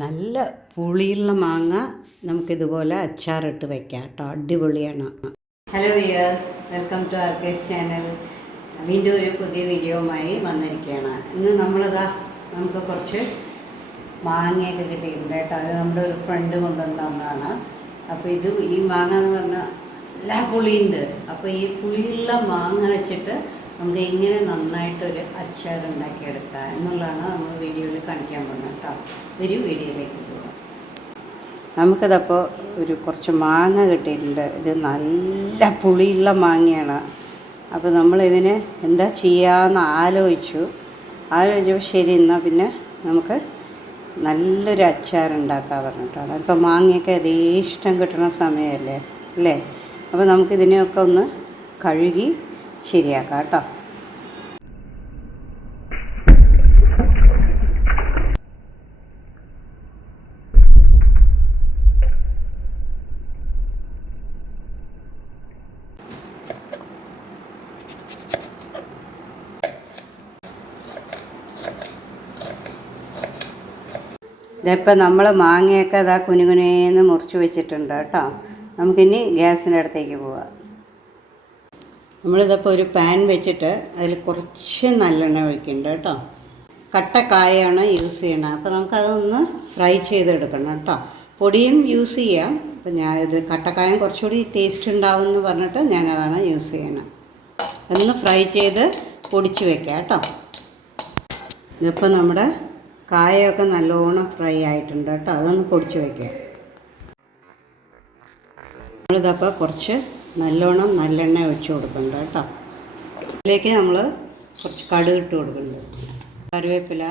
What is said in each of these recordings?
നല്ല പുളിയുള്ള മാങ്ങ നമുക്കിതുപോലെ അച്ചാറിട്ട് വെക്കാം കേട്ടോ. അടിപൊളിയാണ്. ഹലോ വിയേഴ്സ്, വെൽക്കം ടു ആർക്കേസ് ചാനൽ. വീണ്ടും ഒരു പുതിയ വീഡിയോവുമായി വന്നിരിക്കുകയാണ്. ഇന്ന് നമുക്ക് കുറച്ച് മാങ്ങയൊക്കെ കിട്ടിയിട്ടുണ്ട് കേട്ടോ. അത് നമ്മുടെ ഒരു ഫ്രണ്ട് കൊണ്ടുവന്നതാണ്. അപ്പോൾ ഈ മാങ്ങ എന്ന് പറഞ്ഞാൽ നല്ല പുളിയുണ്ട്. അപ്പോൾ ഈ പുളിയുള്ള മാങ്ങ വെച്ചിട്ട് നമുക്ക് എങ്ങനെ നന്നായിട്ടൊരു അച്ചാർ ഉണ്ടാക്കിയെടുക്കുക എന്നുള്ളതാണ് നമ്മൾ വീഡിയോയിൽ കാണിക്കാൻ പോകുന്നത് കേട്ടോ. ഒരു വീഡിയോയിലേക്ക് പോകാം. നമുക്കിതപ്പോൾ കുറച്ച് മാങ്ങ കിട്ടിയിട്ടുണ്ട്. ഇത് നല്ല പുളിയുള്ള മാങ്ങയാണ്. അപ്പോൾ നമ്മളിതിനെ എന്താ ചെയ്യാമെന്ന് ആലോചിച്ചപ്പോൾ ശരി എന്നാൽ പിന്നെ നമുക്ക് നല്ലൊരു അച്ചാർ ഉണ്ടാക്കാൻ പറഞ്ഞിട്ടാണ്. ഇപ്പോൾ മാങ്ങയൊക്കെ അതേ ഇഷ്ടം കിട്ടുന്ന സമയമല്ലേ അല്ലേ? അപ്പോൾ നമുക്കിതിനെയൊക്കെ ഒന്ന് കഴുകി ശരിയാക്കാം കേട്ടോ. ഇതിപ്പോൾ നമ്മൾ മാങ്ങയൊക്കെ കുനുകുനേന്ന് മുറിച്ച് വെച്ചിട്ടുണ്ട് കേട്ടോ. നമുക്കിനി ഗ്യാസിൻ്റെ അടുത്തേക്ക് പോവാം. നമ്മളിതപ്പോൾ ഒരു പാൻ വെച്ചിട്ട് അതിൽ കുറച്ച് നല്ലെണ്ണ ഒഴിക്കുന്നുണ്ട് കേട്ടോ. കട്ടക്കായാണ് യൂസ് ചെയ്യണം. അപ്പോൾ നമുക്കതൊന്ന് ഫ്രൈ ചെയ്തെടുക്കണം കേട്ടോ. പൊടിയും യൂസ് ചെയ്യാം. അപ്പോൾ ഇത് കട്ടക്കായം കുറച്ചുകൂടി ടേസ്റ്റ് ഉണ്ടാവുമെന്ന് പറഞ്ഞിട്ട് ഞാനതാണ് യൂസ് ചെയ്യണം. അതൊന്ന് ഫ്രൈ ചെയ്ത് പൊടിച്ച് വെക്കാം കേട്ടോ. ഇതിപ്പോൾ നമ്മുടെ കായൊക്കെ നല്ലോണം ഫ്രൈ ആയിട്ടുണ്ട് കേട്ടോ. അതൊന്ന് പൊടിച്ച് വയ്ക്കുക. നമ്മളിതപ്പോൾ കുറച്ച് നല്ലോണം നല്ലെണ്ണ ഒഴിച്ച് കൊടുക്കുന്നുണ്ട് കേട്ടോ. അതിലേക്ക് നമ്മൾ കുറച്ച് കടുക് ഇട്ട് കൊടുക്കുന്നുണ്ട്. കറിവേപ്പില.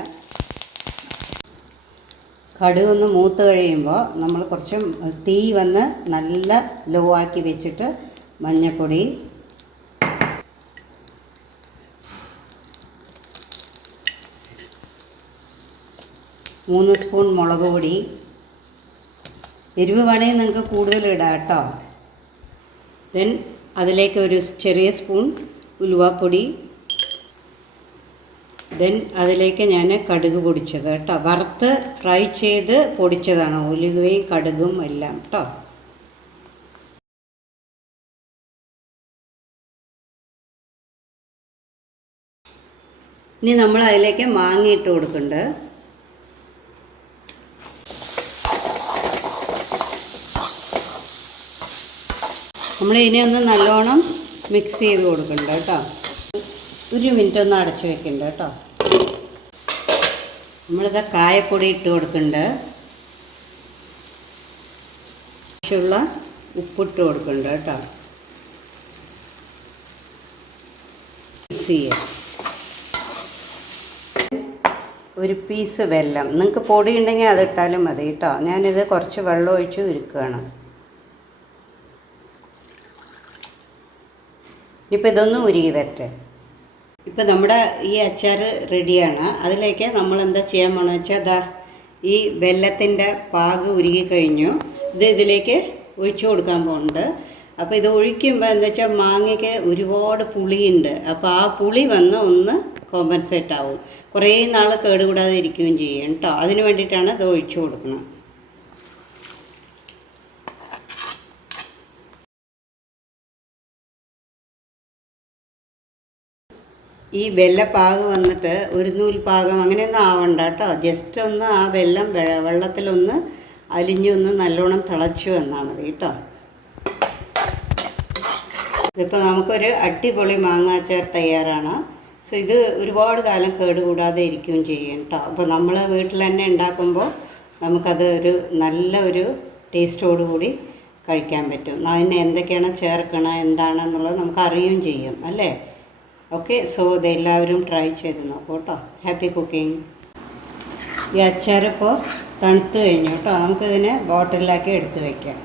കടുക് ഒന്ന് മൂത്ത് കഴിയുമ്പോൾ നമ്മൾ കുറച്ച് തീ വന്ന് നല്ല ലോ ആക്കി വെച്ചിട്ട് മഞ്ഞൾപ്പൊടി, മൂന്ന് സ്പൂൺ മുളക് പൊടി, എരിവ് വേണമെങ്കിൽ നിങ്ങൾക്ക് കൂടുതൽ ഇടാം കേട്ടോ. ദെൻ അതിലേക്ക് ഒരു ചെറിയ സ്പൂൺ ഉലുവാപ്പൊടി. ദെൻ അതിലേക്ക് ഞാൻ കടുക് പൊടിച്ചത് കേട്ടോ. വറുത്ത് ഫ്രൈ ചെയ്ത് പൊടിച്ചതാണ് ഉലുവയും കടുകും എല്ലാം കേട്ടോ. ഇനി നമ്മൾ അതിലേക്ക് മാങ്ങ ഇട്ട് കൊടുക്കുന്നുണ്ട്. നമ്മൾ ഇനി ഒന്ന് നല്ലോണം മിക്സ് ചെയ്ത് കൊടുക്കണ്ട കേട്ടോ. ഒരു മിനിറ്റ് ഒന്ന് അടച്ച് വെക്കണ്ട കേട്ടോ. നമ്മളിത് കായപ്പൊടി ഇട്ട് കൊടുക്കുന്നുണ്ട്. ആവശ്യമുള്ള ഉപ്പിട്ട് കൊടുക്കുന്നുണ്ട് കേട്ടോ. മിക്സ് ചെയ്യാം. ഒരു പീസ് വെല്ലം, നിങ്ങൾക്ക് പൊടി ഉണ്ടെങ്കിൽ അതിട്ടാലും മതി കേട്ടോ. ഞാനിത് കുറച്ച് വെള്ളം ഒഴിച്ച് ഉരുക്കുകയാണ്. ഇപ്പോൾ ഇതൊന്ന് ഉരുകി വരട്ടെ. ഇപ്പോൾ നമ്മുടെ ഈ അച്ചാർ റെഡിയാണ്. അതിലേക്ക് നമ്മൾ എന്താ ചെയ്യാൻ പോകണമെന്ന് വെച്ചാൽ ഈ വെല്ലത്തിൻ്റെ പാക് ഉരുകി കഴിഞ്ഞു. ഇതിലേക്ക് ഒഴിച്ചു കൊടുക്കാൻ പോകുന്നുണ്ട്. അപ്പോൾ ഇത് ഒഴിക്കുമ്പോൾ എന്താ വെച്ചാൽ മാങ്ങയ്ക്ക് ഒരുപാട് പുളിയുണ്ട്. അപ്പോൾ ആ പുളി വന്ന് ഒന്ന് കോമ്പൻസേറ്റ് ആവും. കുറേ നാൾ കേടുകൂടാതെ ഇരിക്കുകയും ചെയ്യും കേട്ടോ. അതിന് വേണ്ടിയിട്ടാണ് ഇത് ഒഴിച്ചു കൊടുക്കുന്നത്. ഈ വെല്ലപ്പാകം വന്നിട്ട് ഒരു നൂൽ പാകം അങ്ങനെയൊന്നും ആവണ്ട കേട്ടോ. ജസ്റ്റ് ഒന്ന് ആ വെള്ളത്തിലൊന്ന് അലിഞ്ഞൊന്ന് നല്ലോണം തിളച്ച് വന്നാൽ മതി കേട്ടോ. ഇതിപ്പോൾ നമുക്കൊരു അടിപൊളി മാങ്ങാച്ചാർ തയ്യാറാണ്. സോ ഇത് ഒരുപാട് കാലം കേടുകൂടാതെ ഇരിക്കുകയും ചെയ്യും കേട്ടോ. അപ്പോൾ നമ്മൾ വീട്ടിൽ തന്നെ ഉണ്ടാക്കുമ്പോൾ നമുക്കത് നല്ലൊരു ടേസ്റ്റോടുകൂടി കഴിക്കാൻ പറ്റും. അതിന് എന്തൊക്കെയാണ് ചേർക്കണം എന്താണെന്നുള്ളത് നമുക്ക് അറിയുകയും ചെയ്യും അല്ലേ? ഓക്കെ, സോ ഇതെല്ലാവരും ട്രൈ ചെയ്ത് നോക്കൂ കേട്ടോ. Happy cooking. ഈ അച്ചാറിപ്പോൾ തണുത്ത് കഴിഞ്ഞു കേട്ടോ. നമുക്കിതിനെ ബോട്ടിലാക്കി എടുത്ത് വയ്ക്കാം.